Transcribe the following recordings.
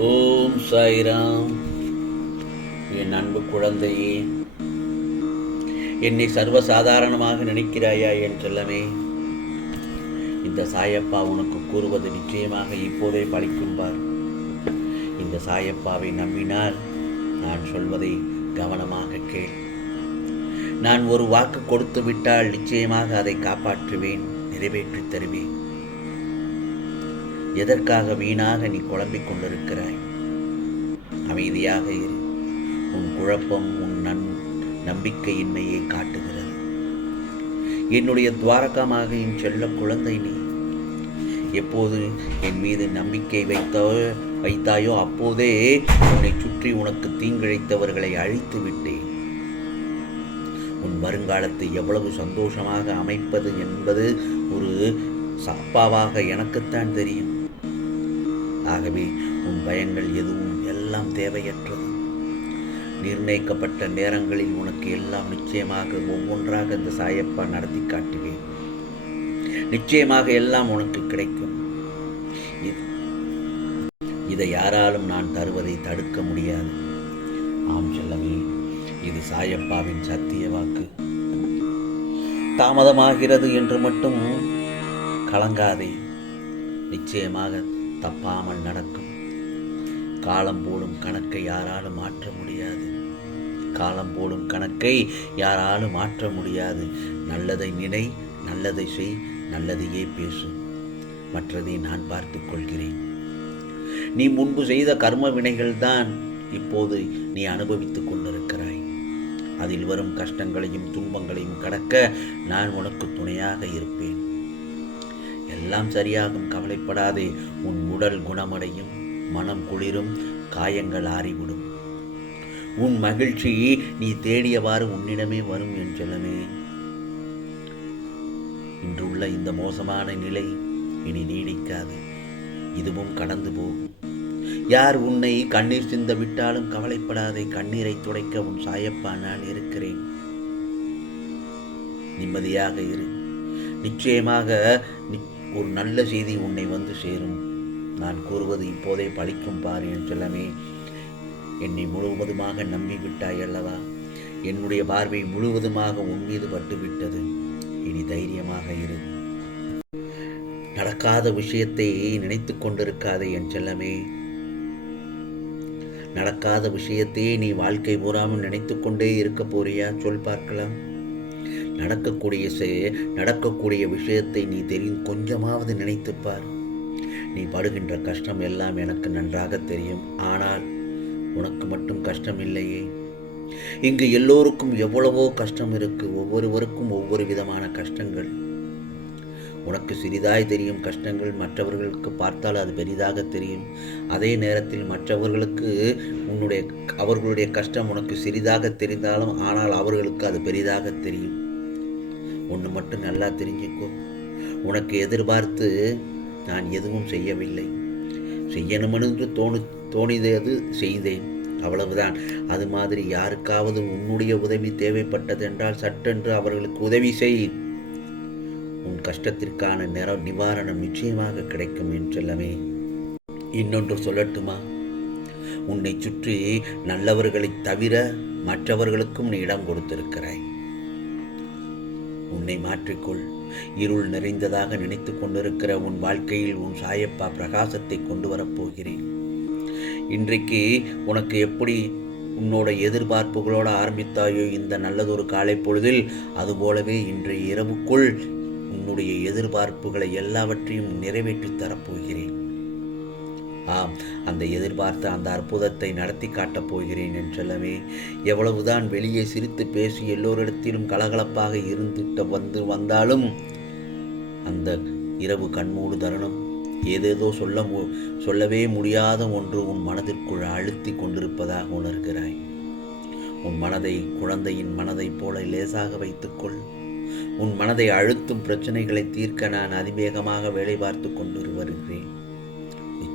ஓம் சாய்ராம். என் அன்பு குழந்தையே என்னை சர்வசாதாரணமாக நினைக்கிறாயா என் செல்லமே? இந்த சாயப்பா உனக்கு கூறுவது நிச்சயமாக இப்போதே பழிக்கும் பார். இந்த சாயப்பாவை நம்பினால் நான் சொல்வதை கவனமாக கேள். நான் ஒரு வாக்கு கொடுத்து விட்டால் நிச்சயமாக அதை காப்பாற்றுவேன் நிறைவேற்றித் தருவேன். எதற்காக வீணாக நீ குழம்பிக் கொண்டிருக்கிறாய்? அமைதியாக இரு. உன் குழப்பம் உன் நன் நம்பிக்கையின்மையை காட்டுகிறது. என்னுடைய துவாரகமாக என் செல்ல குழந்தை நீ. எப்போது என் மீது நம்பிக்கை வைத்தோ வைத்தாயோ அப்போதே உன்னை சுற்றி உனக்கு தீங்கிழைத்தவர்களை அழித்து விட்டேன். உன் வருங்காலத்தை எவ்வளவு சந்தோஷமாக அமைப்பது என்பது ஒரு சப்பாவாக எனக்குத்தான் தெரியும். ஆகவே உன் பயங்கள் எதுவும் எல்லாம் தேவையற்றது. நிர்ணயிக்கப்பட்ட நேரங்களில் உனக்கு எல்லாம் நிச்சயமாக ஒவ்வொன்றாக இந்த சாயப்பா நடத்தி காட்டுவேன். நிச்சயமாக எல்லாம் உனக்கு கிடைக்கும். இது இதை யாராலும் நான் தருவதை தடுக்க முடியாது. ஆம் செல்லவே இது சாயப்பாவின் சத்திய வாக்கு. தாமதமாகிறது என்று மட்டும் கலங்காதே. நிச்சயமாக தப்பாமல் நடக்கும். காலம் போடும் கணக்கை யாராலும் மாற்ற முடியாது. காலம் போடும் கணக்கை யாராலும் மாற்ற முடியாது. நல்லதை நினை நல்லதை செய் நல்லதையே பேசு. மற்றதை நான் பார்த்து கொள்கிறேன். நீ முன்பு செய்த கர்ம வினைகள்தான் இப்போது நீ அனுபவித்துக் கொண்டிருக்கிறாய். அதில் வரும் கஷ்டங்களையும் துன்பங்களையும் கடக்க நான் உனக்கு துணையாக இருப்பேன். எல்லாம் சரியாகும். கவலைப்படாதே. உன் உடல் குணமடையும். மனம் குளிரும். காயங்கள் ஆறிவிடும். உன் மகிழ்ச்சி நீ தேடியவாறு உன்னிடமே வரும் என் செல்லமே. இன்றுள்ள இந்த மோசமான நிலை இனி நீடிக்காது. இதுவும் கடந்து போகும். யார் உன்னை கண்ணீர் சிந்த விட்டாலும் கவலைப்படாதே. கண்ணீரை துடைக்க உன் சாயப்பா நான் இருக்கிறேன். நிம்மதியாக இரு. நிச்சயமாக ஒரு நல்ல செய்தி உன்னை வந்து சேரும். நான் கூறுவது இப்போதே பழிக்கும் பார் என் செல்லமே. என்னை முழுவதுமாக நம்பிவிட்டாய் அல்லவா? என்னுடைய பார்வை முழுவதுமாக உன் மீது பட்டுவிட்டது. இனி தைரியமாக இரு. நடக்காத விஷயத்தை நினைத்து கொண்டிருக்காதே என் செல்லமே. நடக்காத விஷயத்தையே நீ வாழ்க்கை பூராமல் நினைத்து கொண்டே இருக்க போறியா? சொல் பார்க்கலாம். நடக்கக்கூடிய நடக்கக்கூடிய விஷயத்தை நீ தெரியும் கொஞ்சமாவது நினைத்துப்பார். நீ படுகின்ற கஷ்டம் எல்லாம் எனக்கு நன்றாக தெரியும். ஆனால் உனக்கு மட்டும் கஷ்டம் இல்லையே. இங்கு எல்லோருக்கும் எவ்வளவோ கஷ்டம் இருக்கு. ஒவ்வொருவருக்கும் ஒவ்வொரு விதமான கஷ்டங்கள். உனக்கு சிறிதாய் தெரியும் கஷ்டங்கள். மற்றவர்களுக்கு பார்த்தால் அது பெரிதாக தெரியும். அதே நேரத்தில் மற்றவர்களுக்கு உன்னுடைய அவர்களுடைய கஷ்டம் உனக்கு சிறிதாக தெரிந்தாலும் ஆனால் அவர்களுக்கு அது பெரிதாக தெரியும். ஒன்று மட்டும் நல்லா தெரிஞ்சுக்கோ. உனக்கு எதிர்பார்த்து நான் எதுவும் செய்யவில்லை. செய்யணுமென்று தோணு தோணியது செய்தேன். அவ்வளவுதான். அது மாதிரி யாருக்காவது உன்னுடைய உதவி தேவைப்பட்டது என்றால் சட்டென்று அவர்களுக்கு உதவி செய். உன் கஷ்டத்திற்கான நிற நிவாரணம் நிச்சயமாக கிடைக்கும் என்றெல்லாமே இன்னொன்று சொல்லட்டுமா? உன்னை சுற்றி நல்லவர்களைத் தவிர மற்றவர்களுக்கும் நீ இடம் கொடுத்திருக்கிறாய். உன்னை மாற்றிக்கொள். இருள் நிறைந்ததாக நினைத்து கொண்டிருக்கிற உன் வாழ்க்கையில் உன் சாயப்பா பிரகாசத்தை கொண்டு வரப்போகிறேன் இன்றைக்கு உனக்கு எப்படி உன்னோட எதிர்பார்ப்புகளோடு ஆரம்பித்தாயோ இந்த நல்லதொரு காலை பொழுதில் அதுபோலவே இன்றைய இரவுக்குள் உன்னுடைய எதிர்பார்ப்புகளை எல்லாவற்றையும் நிறைவேற்றி தரப்போகிறேன் ஆம் அந்த எதிர்பார்த்த அந்த அற்புதத்தை நடத்தி காட்டப் போகிறேன் என்றெல்லாமே எவ்வளவுதான் வெளியே சிரித்து பேசி எல்லோரிடத்திலும் கலகலப்பாக இருந்துட்டு வந்து வந்தாலும் அந்த இரவு கண்மூடு தருணம் ஏதேதோ சொல்ல சொல்லவே முடியாத ஒன்று உன் மனதிற்குள் அழுத்தி கொண்டிருப்பதாக உணர்கிறாய். உன் மனதை குழந்தையின் மனதைப் போல லேசாக வைத்துக்கொள். உன் மனதை அழுத்தும் பிரச்சனைகளை தீர்க்க நான் அதிவேகமாக வேலை பார்த்து கொண்டு வருகிறேன்.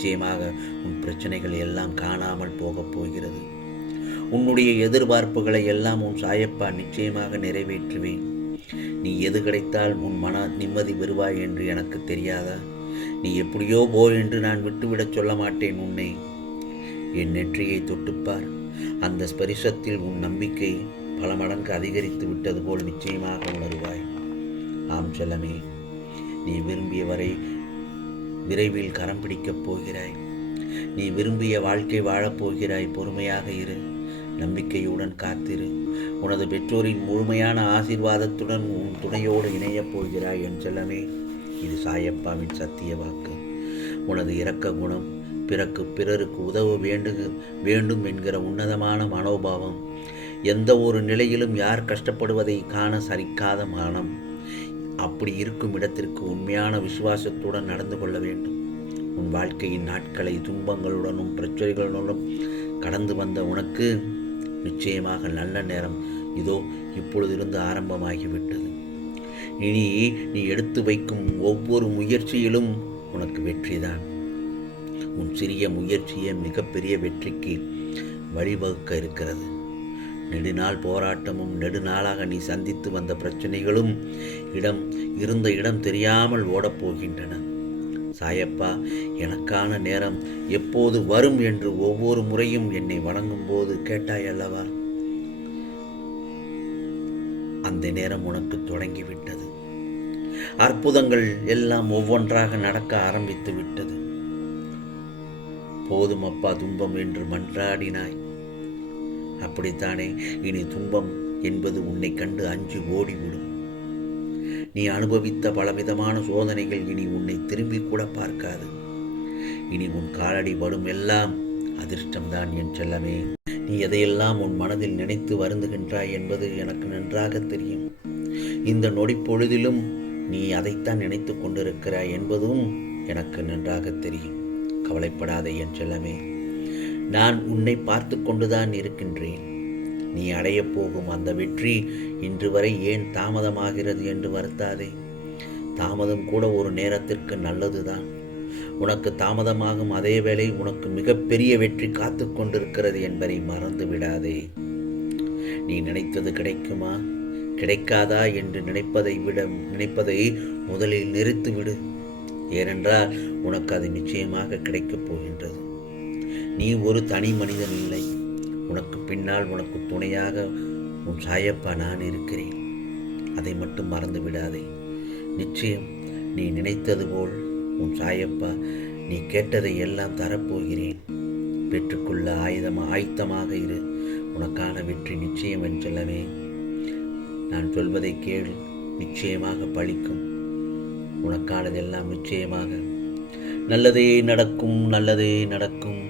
நிச்சயமாக உன் பிரச்சனைகள் எல்லாம் காணாமல் போகப் போகிறது. உன்னுடைய எதிர்பார்ப்புகளை எல்லாம் உன் சாயப்பா நிச்சயமாக நிறைவேற்றுவேன். நீ எது கிடைத்தால் உன் மன நிம்மதி பெறுவாய் என்று எனக்கு தெரியாதா? நீ எப்படியோ போ என்று நான் விட்டுவிடச் சொல்ல மாட்டேன் உன்னை. என் நெற்றியை தொட்டுப்பார் அந்த ஸ்பரிசத்தில் உன் நம்பிக்கை பல மடங்கு அதிகரித்து விட்டது போல் நிச்சயமாக உணருவாய். ஆம் செல்லமே நீ விரும்பியவரை விரைவில் கரம் பிடிக்கப் போகிறாய். நீ விரும்பிய வாழ்க்கை வாழப்போகிறாய் பொறுமையாக இரு. நம்பிக்கையுடன் காத்திரு. உனது பெற்றோரின் முழுமையான ஆசீர்வாதத்துடன் உன் துணையோடு இணையப் போகிறாய் என் செல்லமே. இது சாயப்பாவின் சத்திய வாக்கு. உனது இரக்க குணம் பிறக்கு பிறருக்கு உதவ வேண்டு வேண்டும் என்கிற உன்னதமான மனோபாவம். எந்த ஒரு நிலையிலும் யார் கஷ்டப்படுவதை காண சரிக்காத மனம். அப்படி இருக்கும் இடத்திற்கு உண்மையான விசுவாசத்துடன் நடந்து கொள்ள வேண்டும். உன் வாழ்க்கையின் நாட்களை துன்பங்களுடனும் பிரச்சனைகளுடனும் கடந்து வந்த உனக்கு நிச்சயமாக நல்ல நேரம் இதோ இப்பொழுதிருந்து ஆரம்பமாகிவிட்டது. இனி நீ எடுத்து வைக்கும் ஒவ்வொரு முயற்சியிலும் உனக்கு வெற்றிதான். உன் சிறிய முயற்சியே மிகப்பெரிய வெற்றிக்கு வழிவகுக்க இருக்கிறது. நெடுநாள் போராட்டமும் நெடுநாளாக நீ சந்தித்து வந்த பிரச்சனைகளும் இடம் இருந்த இடம் தெரியாமல் ஓடப்போகின்றன சாயப்பா எனக்கான நேரம் எப்போது வரும் என்று ஒவ்வொரு முறையும் என்னை வணங்கும் போது கேட்டாய் அல்லவா? அந்த நேரம் உனக்கு தொடங்கிவிட்டது. அற்புதங்கள் எல்லாம் ஒவ்வொன்றாக நடக்க ஆரம்பித்து விட்டது. போதும் அப்பா துன்பம் என்று மன்றாடினாய். அப்படித்தானே? இனி துன்பம் என்பது உன்னை கண்டு அஞ்சு ஓடிவிடும். நீ அனுபவித்த பலவிதமான சோதனைகள் இனி உன்னை திரும்பி கூட பார்க்காது. இனி உன் காலடி வரும் எல்லாம் அதிர்ஷ்டம்தான் என் செல்லமே. நீ எதையெல்லாம் உன் மனதில் நினைத்து வருந்துகின்றாய் என்பது எனக்கு நன்றாக தெரியும். இந்த நொடி பொழுதிலும் நீ அதைத்தான் நினைத்து கொண்டிருக்கிறாய் என்பதும் எனக்கு நன்றாக தெரியும். கவலைப்படாதே என் செல்லமே. நான் உன்னை பார்த்து கொண்டுதான் இருக்கின்றேன். நீ அடையப் போகும் அந்த வெற்றி இன்று வரை ஏன் தாமதமாகிறது என்று வருத்தாதே. தாமதம் கூட ஒரு நேரத்திற்கு நல்லதுதான். உனக்கு தாமதமாகும் அதே வேளை உனக்கு மிகப்பெரிய வெற்றி காத்து கொண்டிருக்கிறது என்பதை மறந்து விடாதே. நீ நினைத்தது கிடைக்குமா? கிடைக்காதா என்று நினைப்பதை விட நினைப்பதை முதலில் நிறுத்திவிடு. ஏனென்றால் உனக்கு அது நிச்சயமாக கிடைக்கப் போகின்றது. நீ ஒரு தனி மனிதன் இல்லை. உனக்கு பின்னால் உனக்கு துணையாக உன் சாயப்பா நான் இருக்கிறேன். அதை மட்டும் மறந்து விடாதே. நிச்சயம் நீ நினைத்தது போல் உன் சாயப்பா நீ கேட்டதை எல்லாம் தரப்போகிறேன். பெற்றுக்கொள்ள ஆயுதம் ஆயத்தமாக இரு. உனக்கான வெற்றி நிச்சயம் என் செல்லவே நான் சொல்வதை கேள் நிச்சயமாக பழிக்கும். உனக்கானதெல்லாம் நிச்சயமாக. நல்லதே நடக்கும் நல்லதே நடக்கும்.